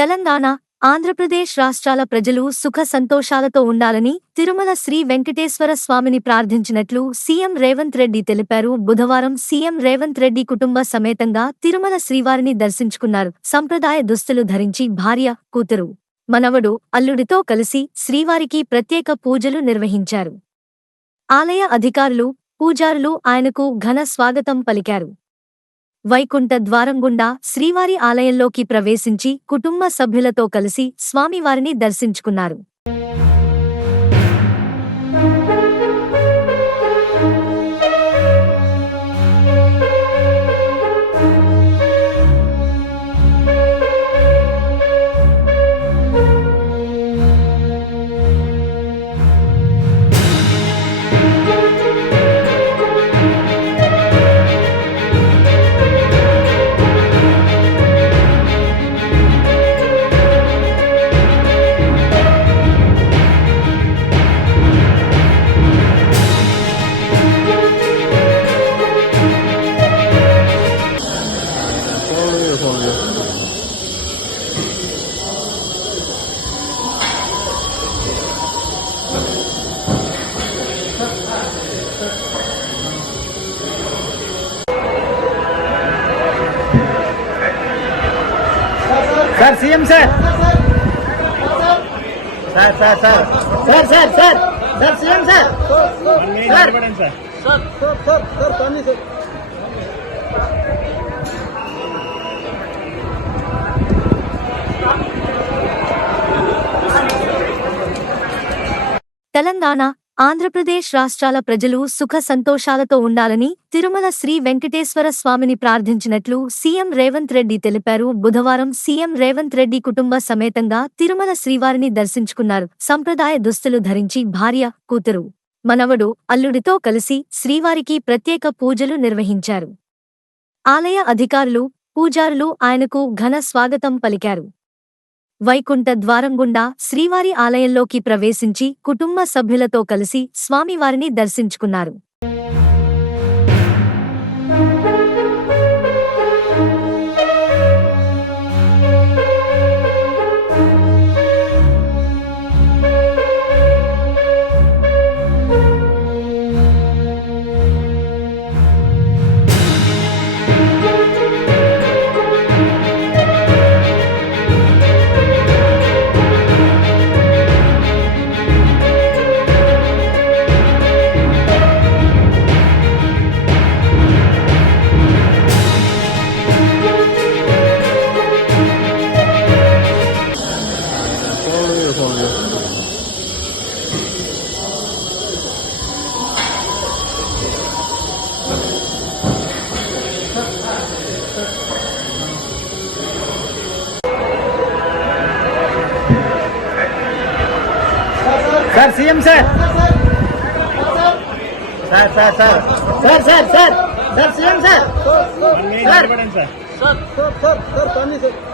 తెలంగాణ, ఆంధ్రప్రదేశ్ రాష్ట్రాల ప్రజలు సుఖ సంతోషాలతో ఉండాలని తిరుమల శ్రీ వెంకటేశ్వర స్వామిని ప్రార్థించినట్లు సీఎం రేవంత్ రెడ్డి తెలిపారు. బుధవారం సీఎం రేవంత్ రెడ్డి కుటుంబ సమేతంగా తిరుమల శ్రీవారిని దర్శించుకున్నారు. సంప్రదాయ దుస్తులు ధరించి భార్య, కూతురు, మనవడు, అల్లుడితో కలిసి శ్రీవారికి ప్రత్యేక పూజలు నిర్వహించారు. ఆలయ అధికారులు, పూజారులు ఆయనకు ఘన స్వాగతం పలికారు. వైకుంఠ ద్వారం గుండా శ్రీవారి ఆలయంలోకి ప్రవేశించి కుటుంబ సభ్యులతో కలిసి స్వామివారిని దర్శించుకున్నారు. Sir CM sir sir sir sir sir sir sir sir CM sir sir sir पानी सर తెలంగాణ, ఆంధ్రప్రదేశ్ రాష్ట్రాల ప్రజలు సుఖ సంతోషాలతో ఉండాలని తిరుమల శ్రీ వెంకటేశ్వర స్వామిని ప్రార్థించినట్లు సీఎం రేవంత్ రెడ్డి తెలిపారు. బుధవారం సీఎం రేవంత్ రెడ్డి కుటుంబ సమేతంగా తిరుమల శ్రీవారిని దర్శించుకున్నారు. సంప్రదాయ దుస్తులు ధరించి భార్య, కూతురు, మనవడు, అల్లుడితో కలిసి శ్రీవారికి ప్రత్యేక పూజలు నిర్వహించారు. ఆలయ అధికారులు, పూజారులు ఆయనకు ఘన స్వాగతం పలికారు. వైకుంఠ ద్వారం గుండా శ్రీవారి ఆలయంలోకి ప్రవేశించి కుటుంబ సభ్యులతో కలిసి స్వామివారిని దర్శించుకున్నారు. Sir CM sir sir sir sir sir sir sir sir CM sir sir sir sir पानी सर